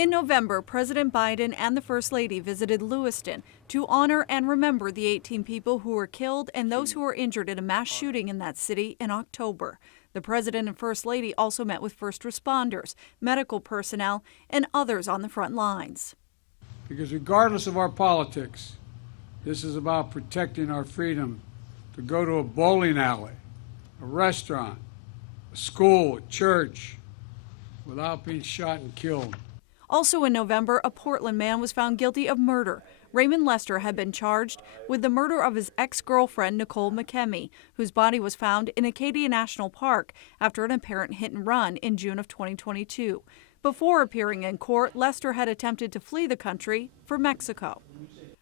In November, President Biden and the First Lady visited Lewiston to honor and remember the 18 people who were killed and those who were injured in a mass shooting in that city in October. The President and First Lady also met with first responders, medical personnel, and others on the front lines. Because regardless of our politics, this is about protecting our freedom to go to a bowling alley, a restaurant, a school, a church, without being shot and killed. Also in November, a Portland man was found guilty of murder. Raymond Lester had been charged with the murder of his ex-girlfriend, Nicole McKemmy, whose body was found in Acadia National Park after an apparent hit and run in June of 2022. Before appearing in court, Lester had attempted to flee the country for Mexico.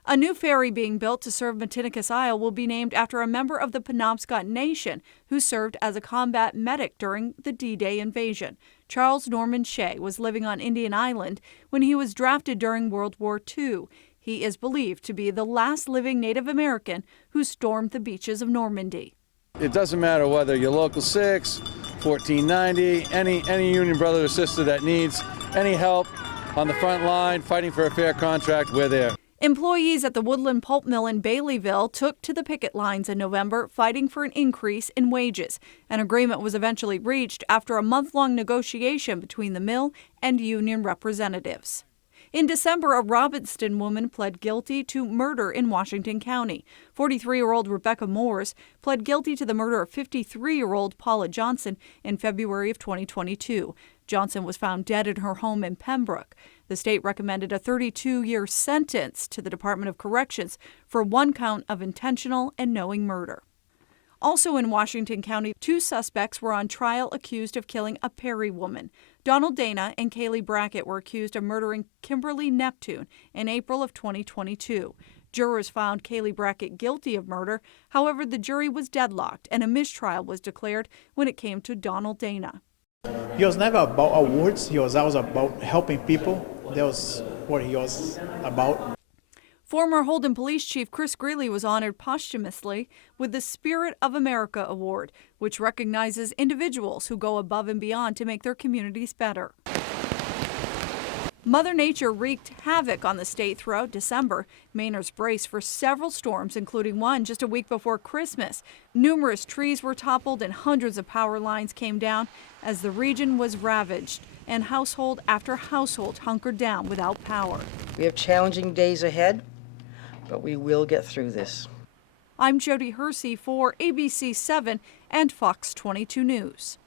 A new ferry being built to serve Matinicus Isle will be named after a member of the Penobscot Nation who served as a combat medic during the D-Day invasion. Charles Norman Shea was living on Indian Island when he was drafted during World War II. He is believed to be the last living Native American who stormed the beaches of Normandy. It doesn't matter whether you're Local 6, 1490, any union brother or sister that needs any help on the front line fighting for a fair contract, we're there. Employees at the Woodland Pulp Mill in Baileyville took to the picket lines in November, fighting for an increase in wages. An agreement was eventually reached after a month-long negotiation between the mill and union representatives. In December, a Robbinston woman pled guilty to murder in Washington County. 43-year-old Rebecca Moores pled guilty to the murder of 53-year-old Paula Johnson in February of 2022. Johnson was found dead in her home in Pembroke. The state recommended a 32-year sentence to the Department of Corrections for one count of intentional and knowing murder. Also in Washington County, 2 suspects were on trial accused of killing a Perry woman. Donald Dana and Kaylee Brackett were accused of murdering Kimberly Neptune in April of 2022. Jurors found Kaylee Brackett guilty of murder. However, the jury was deadlocked and a mistrial was declared when it came to Donald Dana. He was never about awards. He was always about helping people. That was what he was about. Former Holden Police Chief Chris Greeley was honored posthumously with the Spirit of America Award, which recognizes individuals who go above and beyond to make their communities better. Mother Nature wreaked havoc on the state throughout December. Mainers braced for several storms, including one just a week before Christmas. Numerous trees were toppled and hundreds of power lines came down as the region was ravaged and household after household hunkered down without power. We have challenging days ahead, but we will get through this. I'm Jody Hersey for ABC 7 and Fox 22 News.